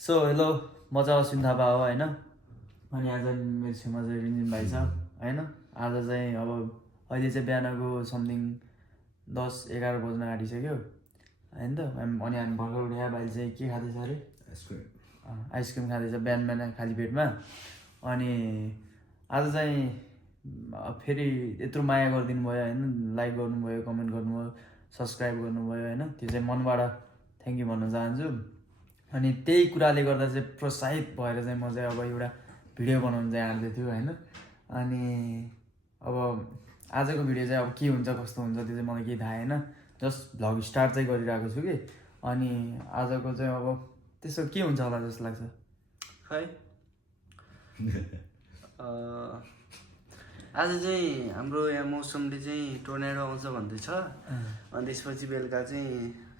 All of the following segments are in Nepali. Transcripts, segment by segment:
सो हेलो म चाहिँ अश्विन थापा हो होइन अनि आज मेरो छेउमा चाहिँ रिन्जिन भाइ छ होइन आज चाहिँ अब अहिले चाहिँ बिहानको समथिङ 10-11 बज्न आँटिसक्यो होइन त अनि हामी भर्खर उठ्यो भाइले चाहिँ के खाँदैछ अरे आइसक्रिम खाँदैछ बिहान बिहान खाली पेटमा अनि आज चाहिँ फेरि यत्रो माया गरिदिनु भयो होइन लाइक गर्नुभयो कमेन्ट गर्नुभयो सब्सक्राइब गर्नुभयो होइन त्यो चाहिँ मनबाट थ्याङ्क यू भन्न चाहन्छु अनि त्यही कुराले गर्दा चाहिँ प्रोत्साहित भएर चाहिँ म चाहिँ अब एउटा भिडियो बनाउनु चाहिँ आँट्दै थियो होइन अनि अब आजको भिडियो चाहिँ अब के हुन्छ कस्तो हुन्छ त्यो चाहिँ मलाई केही थाहा होइन जस्ट भ्लग स्टार्ट चाहिँ गरिरहेको छु कि अनि आजको चाहिँ अब त्यसो के हुन्छ होला जस्तो लाग्छ खै आज चाहिँ हाम्रो यहाँ मौसमले चाहिँ टोर्नेडो आउँछ भन्दैछ अनि त्यसपछि बेलुका चाहिँ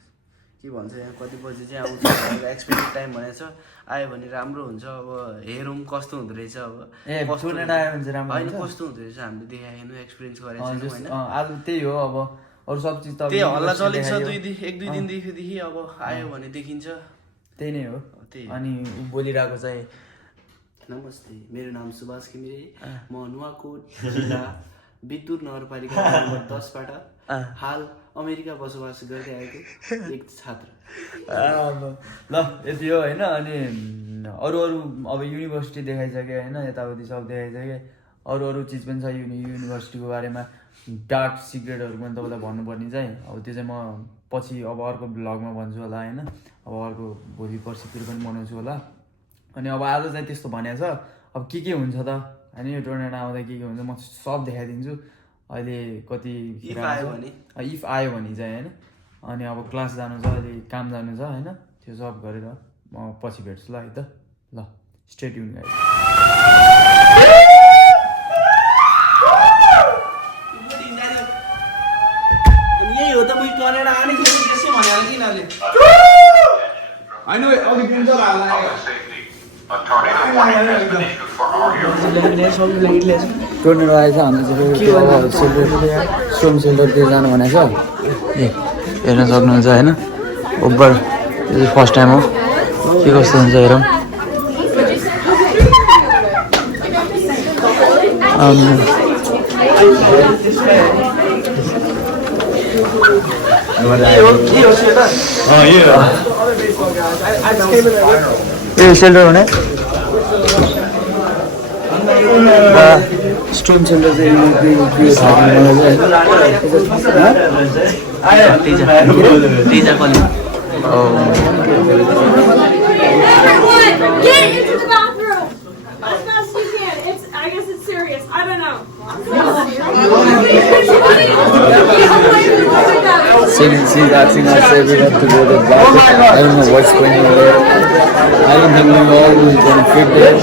के भन्छ यहाँ कति बजी चाहिँ आउँछ एक्सपेक्टेड टाइम भनेको छ आयो भने राम्रो हुन्छ अब हेरौँ कस्तो हुँदो रहेछ अब टोर्नेडो आयो भने चाहिँ राम्रो होइन कस्तो हुँदो रहेछ हामीले देखाएन एक्सपिरियन्स गरेको छैनौँ होइन आज त्यही हो अब अरू सब चिज त त्यही हल्ला चलेको छ एक दुई दिनदेखि अब आयो भने देखिन्छ त्यही नै हो त्यही अनि बोलिरहेको चाहिँ नमस्ते मेरो नाम सुभाष घिमिरे म नुवाकोट जिल्ला बितुर नगरपालिका नम्बर 10 बाट हाल अमेरिका बसोबास गर्दै आएको एक छात्र ल यति हो होइन अनि अरू अब युनिभर्सिटी देखाइसक्यो होइन यताउति सब देखाइसक्यो अरू चिज पनि छ युनिभर्सिटीको बारेमा डार्क सिक्रेटहरू पनि तपाईँलाई भन्नुपर्ने चाहिँ अब त्यो चाहिँ म पछि अब अर्को भ्लगमा भन्छु होला होइन अब अर्को भोलि पर्सितिर पनि बनाउँछु होला अनि अब आज चाहिँ त्यस्तो भनेको छ अब के हुन्छ त होइन यो टुर्नामेन्ट आउँदा के हुन्छ म सब देखाइदिन्छु अहिले कति इफ आयो भने चाहिँ होइन अनि अब क्लास जानु छ अहिले काम जानु छ होइन त्यो सब गरेर म पछि भेट्छु ल है त ल स्टे ट्युन गाइस यही हो त म टर्नेडो आउने थियो त्यसै भने हाल्छ यिनीहरूले होइन अघि दिन चला टुर्नामेन्ट आएछ हामी चाहिँ स्टोम सेन्टरतिर जानु भनेको छ हेर्न सक्नुहुन्छ होइन ओभर यो फर्स्ट टाइम हो के कस्तो हुन्छ हेरौँ यो सेल्टर हुने स्ट्रिम सेन्टर चाहिँ See watching us everyone to go to the bathroom. I don't know what's going on there. I don't think we all going to fit there.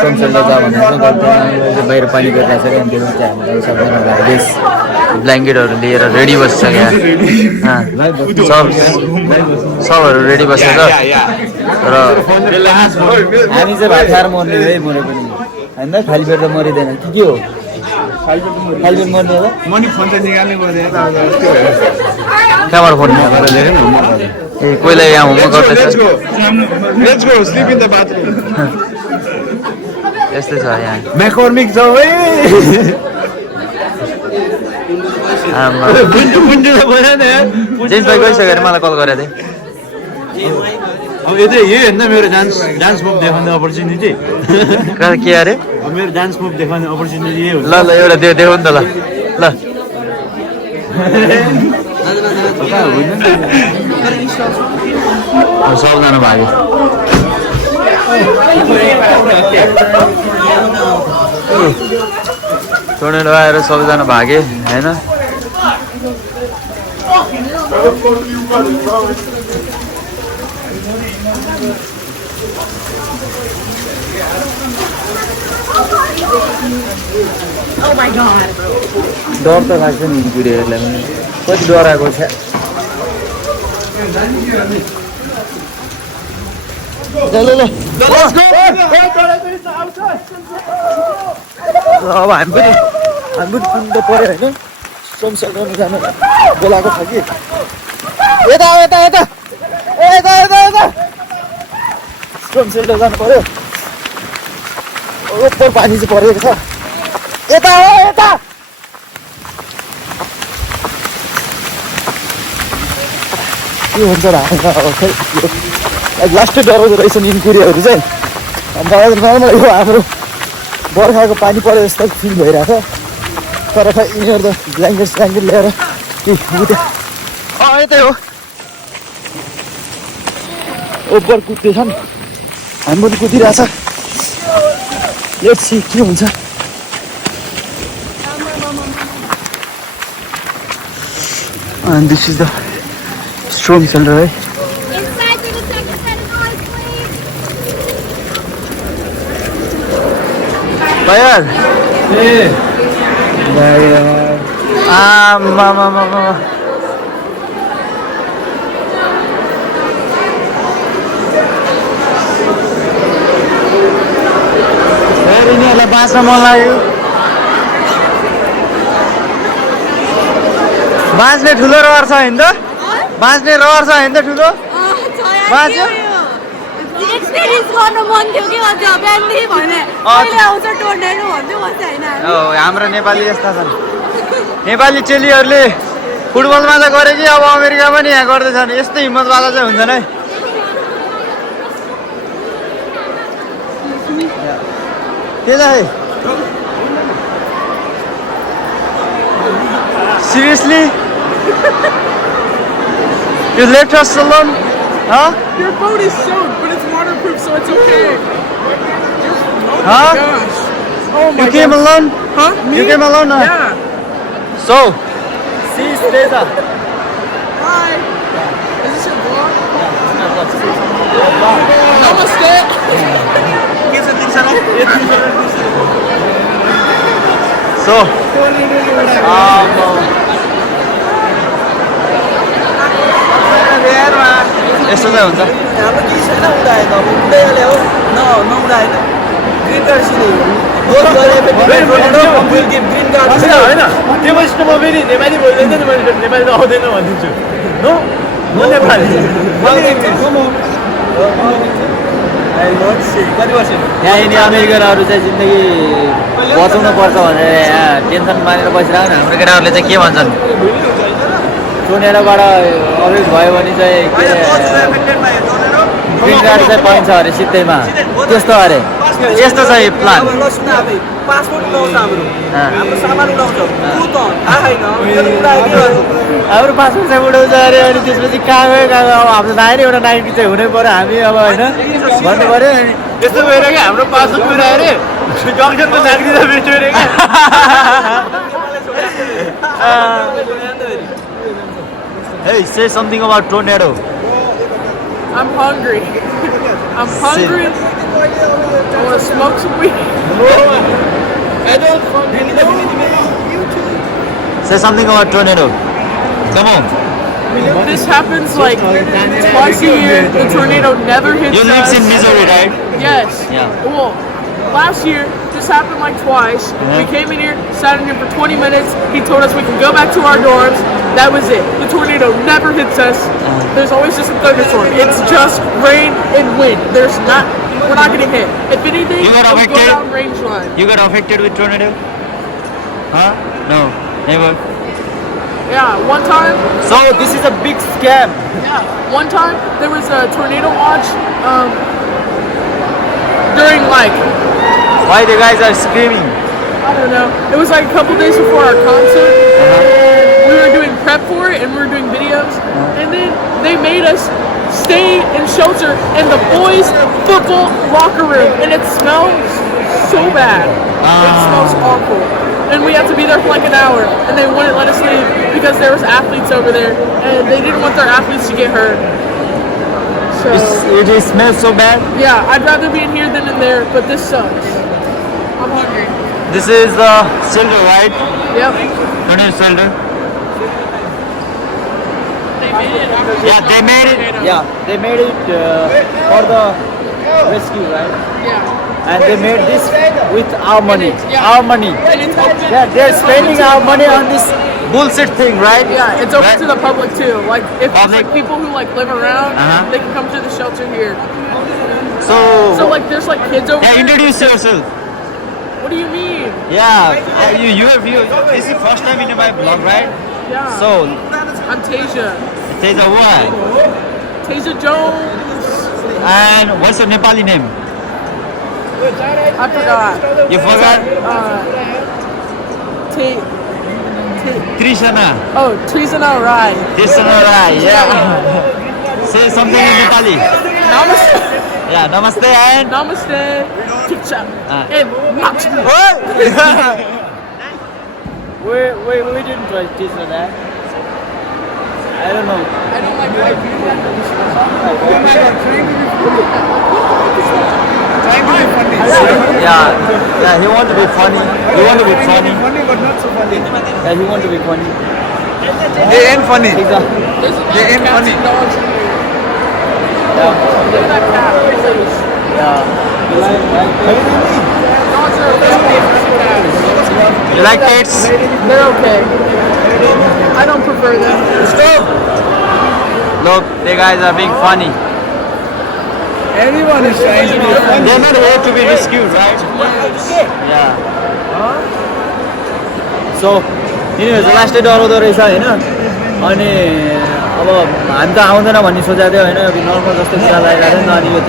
From Santa बाहिर पानी गरिरहेको छ अनि त्यो चाहिँ हामीलाई सबजना भाइदेश ब्ल्याङ्केटहरू लिएर रेडी बस्छ क्या सबहरू रेडी बसेछ र हामी चाहिँ भात खाएर मर्ने है मरे पनि होइन खाली पेट त मरिँदैन के हो खाली पेट मर्ने होला मनी फोन चाहिँ निकाल्नै पर्दैन कहाँबाट फोन ए कोहीलाई यहाँ होमवर्क गर्दैछ यस्तै छ यहाँ म्याकर्मिक छ जेन्स भाइ गइसक्यो अरे मलाई कल गरेको थिएँ अब यो चाहिँ यही होइन मेरो डान्स मुभ देखाउने अपर्च्युनिटी के अरे मेरो डान्स मुभ देखाउने अपर्च्युनिटी यही हो ल एउटा देखाउ नि त ल सबजना भाग्यो टोर्नेडो आएर सबजना भागे होइन डर त लाग्छ नि भिडियोहरूलाई पनि कति डराएको छ अब हामी पनि कुन त पऱ्यो होइन स्ट्रम सेल्टरमा जानु बोलाएको छ कि यता यता यता यता यता यता स्ट्रम सेल्टर जानु पर्यो ओपर पानी चाहिँ परेको छ यता हो यता के हुन्छ र लास्टै डराउँदो रहेछ नि इन्क्युरीहरू चाहिँ मलाई त नर्मल यो हाम्रो बर्खाको पानी परे जस्तो फिल भइरहेको छ तर खै यिनीहरू त ब्ल्याङ्केट लिएर यतै हो ओभर कुद्दैछन् हामी पनि कुदिरहेछ लेट्स सी के हुन्छ and this is the storm shelter है Bayar. Bayar. Mama. Ini adalah bahasa Melayu. बाँच्ने ठुलो रहर छ हैन त बाँच्ने रहर छ हैन त ठुलो बाँच्यो एक्सपीरियन्स गर्नु मन थियो कि अझ बिहानदेखि भने अहिले आउँछ टोर्नेडो भन्दै बस्छ हैन हाम्रो नेपाली यस्ता छन् नेपाली चेलीहरूले फुटबलमा त गरे कि अब अमेरिका पनि यहाँ गर्दैछन् यस्तो हिम्मतवाला चाहिँ हुन्छन् है के छ है Seriously? You left us alone? Huh? Your boat is soaked, but it's waterproof, so it's okay. Oh my Huh? gosh. Oh my You came gosh. alone? Huh? Me? You came alone? Yeah. So, see you later. Hi. Is this your vlog? Namaste. So, यस्तो चाहिँ हुन्छ हाम्रो केही छैन उडाए त उडाइहाल्यो हो नउडाएन ग्रिन कार्ड ग्रिन कार्ड होइन त्यो बस्नु म फेरि नेपाली बोल्दैन नि मैले नेपाली त आउँदैन भनिदिन्छु नो नो नेपाली यहाँ यिनी अमेरिकनहरू चाहिँ जिन्दगी बचाउनु पर्छ भनेर यहाँ टेन्सन मानेर बसिरहेको हाम्रो केटाहरूले चाहिँ के भन्छन् टोर्नेडोबाट अवेज भयो भने चाहिँ ग्रिन कार्ड चाहिँ पाइन्छ अरे सिधैमा त्यस्तो अरे यस्तो छ यो प्लान पासपोर्ट उडाउँछ हाम्रो सामान उडाउँछ हाम्रो पासपोर्ट चाहिँ उडाउँछ अरे अनि त्यसपछि कहाँ गयो अब हाम्रो दाइले एउटा नागरिक चाहिँ हुनै पऱ्यो हामी अब होइन भन्नु पऱ्यो अनि यस्तो भएर क्या हाम्रो पासपोर्ट पुऱ्यायो अरे जङ्सनको नागरिकता बेच्यो अरे क्या Hey, say something about tornado. I'm hungry. I'm hungry. I want to smoke some weed. Say something about tornado. Come on. This happens like twice a year. The tornado never hits You live us. in Missouri, right? Yes. Yeah. Well, last year this happened like twice. We came in here, sat in here for 20 minutes. He told us we can go back to our dorms. That was it. The tornado never hits us. There's always just a thunderstorm. It's just rain and wind. We're not getting hit. If anything, You got it'll go affected? down range line. You got affected with tornado? Huh? No, never. Yeah, one time. So this is a big scam. Yeah, one time there was a tornado watch during like Why the guys are screaming? I don't know. It was like a couple days before our concert. We were doing prep for it and we were doing videos. And then they made us stay in shelter in the boys' football locker room. And it smells so bad. It smells awful. And we had to be there for like an hour. And they wouldn't let us leave because there was athletes over there. And they didn't want their athletes to get hurt. So It smells so bad. yeah, I'd rather be in here than in there. But this sucks. I'm hungry. This is the shelter, right? Yep. Tornado shelter. They made it. Yeah, they made it. Yeah, they made it for the rescue, right? Yeah. And they made this with our money. Yeah. Our money. And it's open. Yeah, they're spending our money on this bullshit thing, right? Yeah, it's open Right? to the public too. Like if it's Public? like people who like live around, Uh-huh. they can come to the shelter here. So So like there's like kids over yeah, there. introduce yourself. What do you mean? Yeah, you this is first time in my vlog, right? Yeah. So I'm Tasia. Tasia, what? Tasia Jones. And what's your Nepali name? I forgot. You forgot? Trishana. Oh, Trisana Rai. Trishana Rai, yeah. Say something in Nepali. Namaste. Yeah, namaste and Namaste. Kicha. And We didn't try this or that. I don't know. I don't like white people. Yeah, he want to be funny. You want to be funny. Funny but not so funny. Yeah, he want to be funny. They ain't funny. He's a, There's a lot They of ain't cats funny. and dogs in here. yeah. Look at that cat. Yeah. You Dogs are okay for cats. you like pets? They're okay. I don't prefer them. Look, the guys are being funny. Everyone is trying to be funny. They're not here to be rescued, right? Yeah. So तिनीहरू चाहिँ लास्टै डराउँदो रहेछ होइन अनि अब हामी त आउँदैन भन्ने सोचेको थियो होइन नर्मल जस्तो कुरा लागेको थियो नि त अनि यो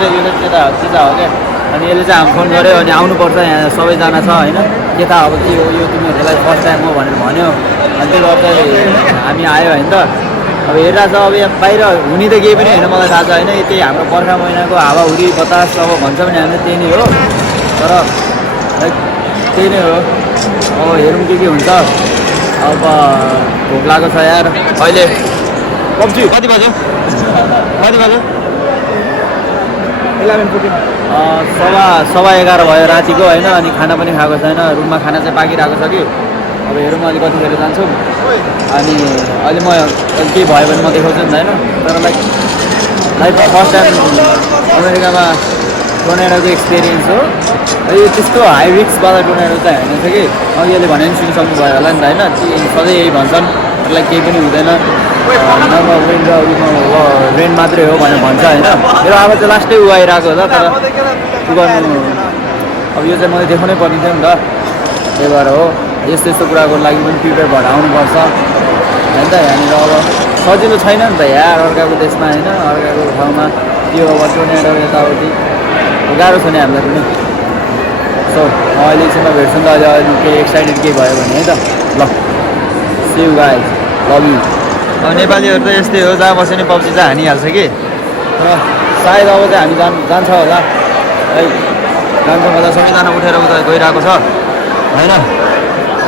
चाहिँ त्यता हो क्या अनि यसले चाहिँ हामी फोन गऱ्यो अनि आउनुपर्छ यहाँ सबैजना छ होइन के त अब के हो यो तिमीहरूलाई फर्स्ट टाइम हो भनेर भन्यो अनि त्यो गर्दा हामी आयो होइन त अब हेरिरहेको छ अब यहाँ बाहिर हुने त केही पनि होइन मलाई थाहा छ होइन त्यही हाम्रो बर्खा महिनाको हावाहुरी बतास अब भन्छ भने हामीले त्यही नै हो तर त्यही नै हो अब हेरौँ के हुन्छ अब भोक लागेको छ यार अहिले पब्जी कति बज्यो? 11:15 भयो रातिको होइन अनि खाना पनि खाएको छैन रुममा खाना चाहिँ पाकिरहेको छ कि अब हेरौँ अहिले कतिखेर जान्छौँ अनि अहिले म केही भयो भने म देखाउँछु नि त होइन तर लाइफमा फर्स्ट टाइम अमेरिकामा टोर्नेडोको एक्सपिरियन्स हो यो त्यस्तो हाई रिस्कवाला टोर्नेडो चाहिँ होइन थियो कि अघि यसले भने पनि सुनिसक्नु भयो होला नि त होइन सधैँ यही भन्छन् यसलाई केही पनि हुँदैन नर्मल विन्ड र उयो रेन मात्रै हो भनेर भन्छ होइन मेरो अब चाहिँ लास्टै उ आइरहेको होला तर उ गर्नु अब यो चाहिँ मैले देखाउनै पर्ने थियो नि त त्यही भएर हो यस्तो यस्तो कुराको लागि पनि प्रिपेयर भएर आउनुपर्छ होइन त यहाँनिर अब सजिलो छैन नि त यार अर्काको देशमा होइन अर्काको ठाउँमा त्यो अब टोर्नेडो यताउति गाह्रो छ नि हामीलाई पनि सो अहिले एकछिनमा भेट्छु नि त अहिले केही एक्साइटेड केही भयो भने है त ल see you guys love you अब नेपालीहरू त यस्तै हो जहाँ बस्यो नि पब्जी चाहिँ हानिहाल्छ कि र सायद अब चाहिँ हामी जान्छ होला है जान्छौँ होला सबैजना उठेर उता गइरहेको छ होइन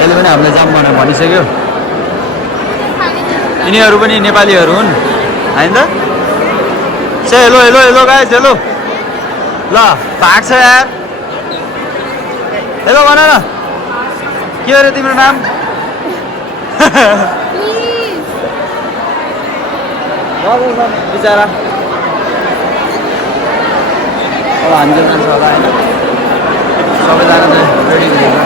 यसले पनि हामीलाई जाम भनेर भनिसक्यो यिनीहरू पनि नेपालीहरू हुन् होइन त से हेलो गाइज हेलो ल भाग छ यार हेलो भन न के अरे तिम्रो नाम बिचरा अब हामी चाहिँ जान्छ होला होइन सबैजना चाहिँ रेडी हुनुहुन्छ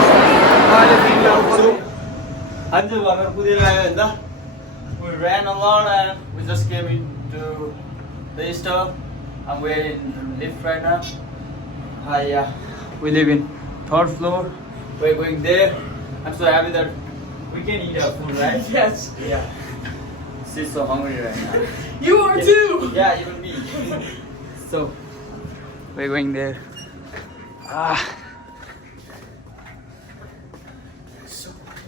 हामी चाहिँ भर्खर कुदेर आयो होइन त We ran along and we just came into the store. We're in lift right now. Hi, yeah. We live in 3rd floor. We're going there. I'm so happy that we can eat our food, right? Yes. Yeah. She's so hungry right now. You are too. Yeah, even me. So, we're going there.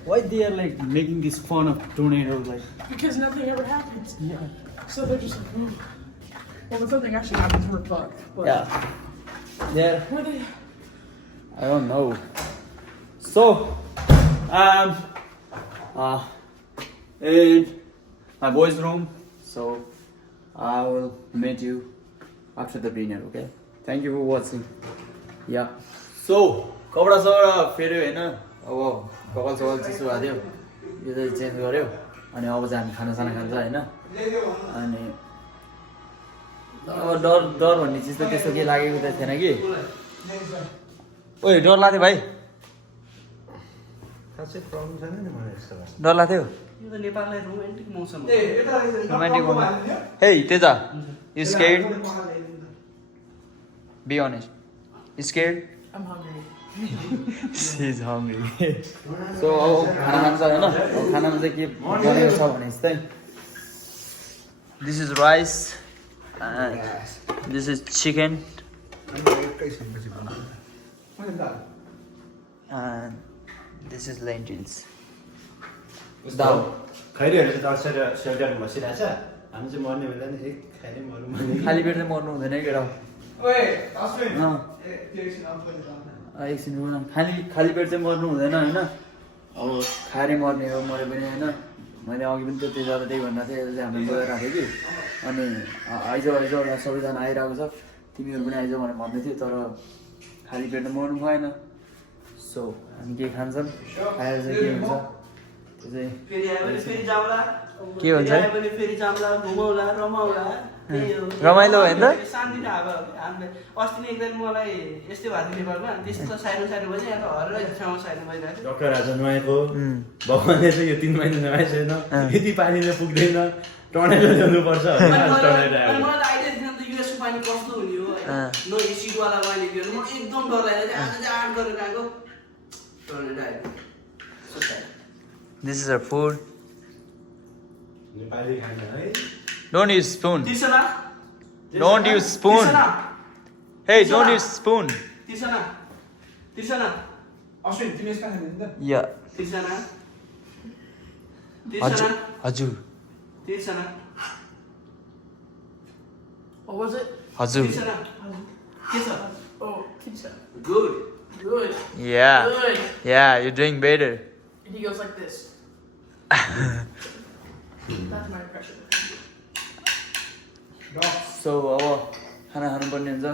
Why they are like making this fun of tornadoes? Like, Because nothing ever happens. Yeah. So they're just like, oh. Well, when something actually happens, we're fucked. But yeah. There. Where they? I don't know. So, in my boys' room. So, I will meet you after the dinner. Okay. Thank you for watching. Yeah. So, कपडा सपडा फेऱ्यो होइन अब कपाल सपाल चिसो भएको थियो यो चाहिँ चेन्ज गऱ्यो अनि अब चाहिँ हामी खानासाना खान्छ होइन अनि अब डर भन्ने चिज त त्यस्तो केही लागेको त थिएन कि ओइ डर लाग्थ्यो भाइ खासै प्रब्लम छैन नि मलाई यस्तो डर लाग्थ्यो यो त नेपाललाई रोमान्टिक मौसम हो। Romantic hey Teja you scared be honest you scared I'm hungry. She is hungry so अब खाना खान्छ होइन अब खानामा चाहिँ के बनेको छ भने चाहिँ this is rice this is chicken एकैछिनपछि and this is lentils दाल खैरीहरू चाहिँ दस सेल्टर बसिरहेछ हामी चाहिँ मर्ने बेला नि एक खाइदिउँ मरौँ भने खाली पेट चाहिँ मर्नु हुँदैन है केटा एकछिन रुक न खाली पेट चाहिँ मर्नु हुँदैन होइन अब खाएरै मर्ने हो मऱ्यो भने होइन मैले अघि पनि त्यही जग्गा त्यही भन्दा थिएँ यसले हामीले गएर राखेँ कि अनि आइज यहाँ सबैजना आइरहेको छ तिमीहरू पनि आइज भनेर भन्दै थियो तर खाली पेट त मर्नु भएन सो हामी के खान्छौँ खाएर चाहिँ के हुन्छ त्यो चाहिँ फेरि आयो भने फेरि जाउँला के भन्छ? फेरि आयो भने फेरि जाउँला घुमाउला रमाउला त्यही हो। रमाइलो होइन त? शान्ति त अब हामीले अस्ति नै एकदिन मलाई यस्तै भएको थियो नेपालमा त्यस्तो साइनो भयो यहाँ त हरेर ठाउँमा साइनो भइरहेको थियो। डक्टर आज नुहाएको भगवान्ले चाहिँ यो 3 महिना नुहाएको छैन यति पानीले पुग्दैन टर्नेडो ल्याउनुपर्छ अनि मलाई त आइडिया थिएन त युएसको पानी कस्तो हुने हो होइन न एसिडवाला पानी थियो म एकदम डर लागेको थियो आज चाहिँ आठ गरेर आएको टर्नेडो आयो। This is our food. Nepali खाना है Don't use spoon. तिर्सना Don't use spoon. Hey, don't use spoon. तिर्सना तिर्सना Ashwin, do you miss kind of Yeah. तिर्सना हजुर तिर्सना हजुर तिर्सना What was it? हजुर तिर्सना के छ Oh, pizza. Good Good. Yeah. Good. Yeah, you're doing better. And he goes like this. That's my impression. So अब खाना खानुपर्ने हुन्छ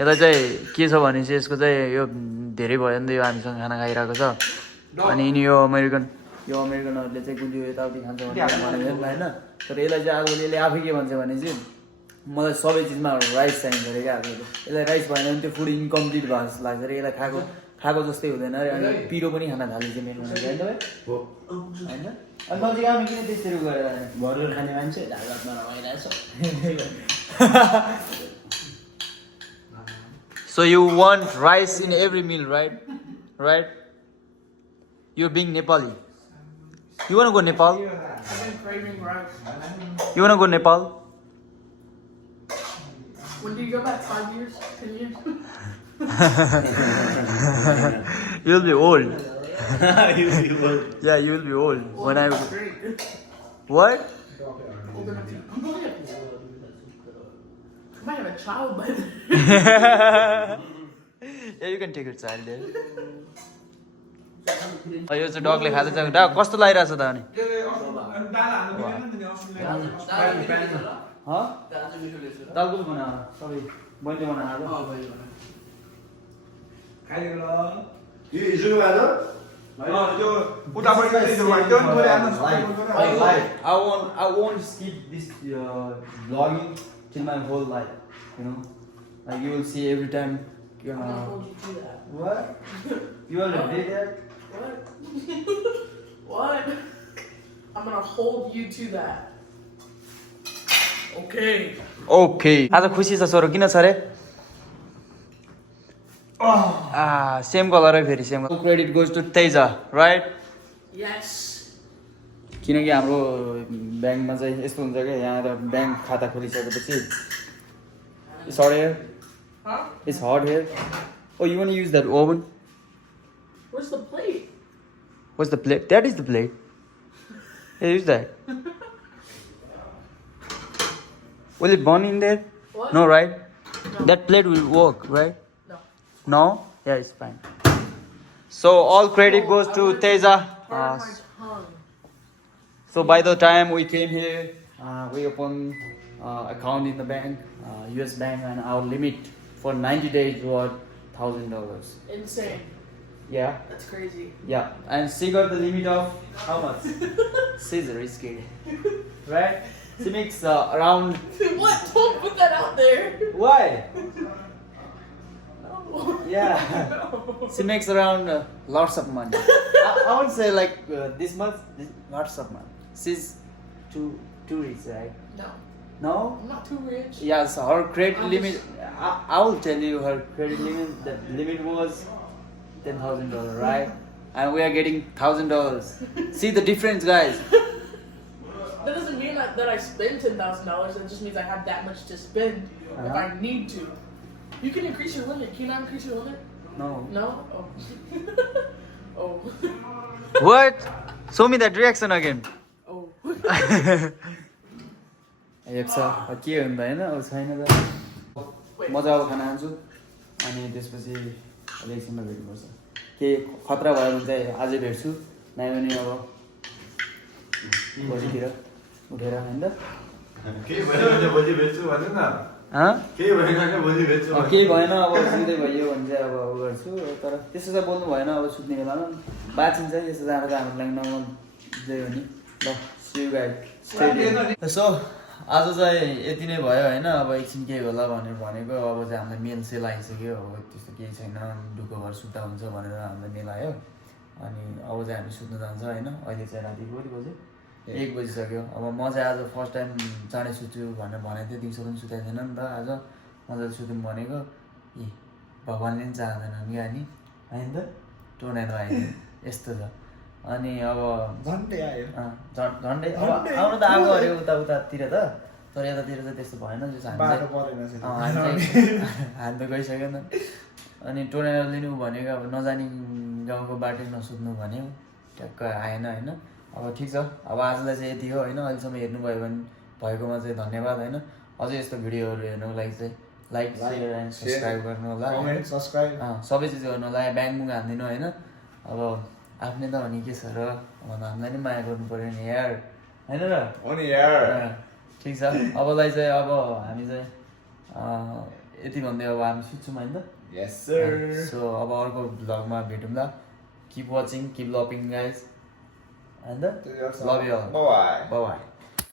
यता चाहिँ के छ भने चाहिँ यसको चाहिँ यो धेरै भयो नि त यो हामीसँग खाना खाइरहेको छ अनि यिनी यो अमेरिकनहरूले चाहिँ गुलियो यताउति खान्छ भनेर भनेको होइन तर यसलाई चाहिँ अब यसले आफै के भन्छ भने चाहिँ मलाई सबै चिजमा राइस चाहिन्छ अरे क्या अब यसलाई राइस भएन भने त्यो फुड इन्कम्प्लिट भएको जस्तो लाग्छ अरे यसलाई खाएको जस्तै हुँदैन अरे अनि पिरो पनि खान थालेको चाहिँ मेन भनेको होइन हो होइन अनि नजिक आमा किन त्यस्तरी गरेर घरहरू खाने मान्छे ढाडमा रमाइरहेछ So you want rice in every meal, right? Right? You're being Nepali. You wanna go Nepal? I've been craving rice. You wanna go Nepal? When do you go back? 5 years? 10 years? You'll be old. Use Yeah, you'll be old. When I Great. what? Old enough to. I might have a child by then. Yeah, you can take your child there. यो चाहिँ डगले खाँदैछ डग कस्तो लागिरहेछ त अनि दाल कसो बनायो सबै बहिनीले बनाएको I won't skip this vlogging till my whole life, you know. Like you will see every time. I'm gonna hold you to that. What? You already did that? What? What? I'm gonna hold you to that. Okay. Okay. आज खुसी छ छोरो किन छ रे? सेम कलरै फेरि same credit goes to Teja right Yes. किनकि हाम्रो ब्याङ्कमा चाहिँ यस्तो हुन्छ क्या यहाँ त ब्याङ्क खाता खोलिसकेपछि it's hot here Huh? It's hot here oh you want use that oven Where's the plate? What's the plate that is the plate a use that will it burn in there What? No right that plate will work right No. No? Yeah, it's fine. So all credit goes to Teja. Burn my tongue. So by the time we came here, we opened account in the bank, US bank, and our limit for 90 days was $1,000. Insane. Yeah, That's crazy. yeah. And she got the limit of how much? She's risky, right? She makes around. What? Don't put that out there. Why? No. Yeah. She makes around lots of money. I won't say like this much, lots of money. She's too rich, right? No, No? I'm not too rich. Yeah, so her credit I'm limit, just- I will tell you her credit limit, the limit was $10,000, right? And we are getting $1,000. See the difference, guys. That doesn't mean that I spend $10,000. It just means I have that much to spend if I need to. You can increase your limit. Can you not increase your limit? No. No? Oh. Oh. What? Show me that reaction again. Oh. हेप्छ के हुन्छ होइन अब छैन त मजा अब खाना खान्छु अनि त्यसपछि अहिले एकछिनमा भेट्नुपर्छ के खतरा भयो भने चाहिँ आजै भेट्छु नभए पनि अब भोलितिर उठेर होइन केही भएन भने भोलि भेट्छु भन्नु न केही भएन भने भोलि भेट्छु केही भएन अब सुत्दै भइयो भने चाहिँ अब उ गर्छु तर त्यस्तो चाहिँ बोल्नु भएन अब सुत्ने बेलामा बाँचिन्छ यस्तो जाँदा त हाम्रो लागि नमन त्यही हो नि ल सी यु गाइस सो आज चाहिँ यति नै भयो होइन अब एकछिन केही होला भनेर भनेको अब चाहिँ हामीलाई मेल सेल आइसक्यो अब त्यस्तो केही छैन दुःख भएर सुत्ता हुन्छ भनेर हामीलाई मेल आयो अनि अब चाहिँ हामी सुत्नु जान्छ होइन अहिले चाहिँ राति कति बज्यो 1 बजिसक्यो अब म चाहिँ आज फर्स्ट टाइम चाँडै सुत्छु भनेर भनेको थिएँ दिउँसो पनि सुताएको थिएन नि त आज मजाले सुत्नु भनेको ए भगवान्ले पनि चाहँदैन नि अनि होइन त टोर्नेडो आयो यस्तो छ अनि अब झन्डै आयो झन्डै अब आउनु त आएको अरे उतातिर त तर यतातिर चाहिँ त्यस्तो भएन जस हामी त गइसक्यो नि अनि टोर्नेडो लिनु भनेको अब नजानी गाउँको बाटो नसुत्नु भन्यो ट्याक्क आएन होइन अब ठिक छ अब आजलाई चाहिँ यति हो होइन अहिलेसम्म हेर्नुभयो भने भएकोमा चाहिँ धन्यवाद होइन अझै यस्तो भिडियोहरू हेर्नुको लागि चाहिँ लाइक सेयर एन्ड सब्सक्राइब गर्नु होला सबै चिज गर्नु होला ब्याङ बुङ हानिदिनु होइन अब आफ्नै त भने के छ र हामीलाई नि माया गर्नु पर्यो नि यार होइन र ठिक छ अबलाई चाहिँ अब हामी चाहिँ यति भन्दै अब हामी सुत्छौँ होइन त सो अब अर्को भ्लगमा भेटौँला keep watching keep loving guys होइन त love you all bye by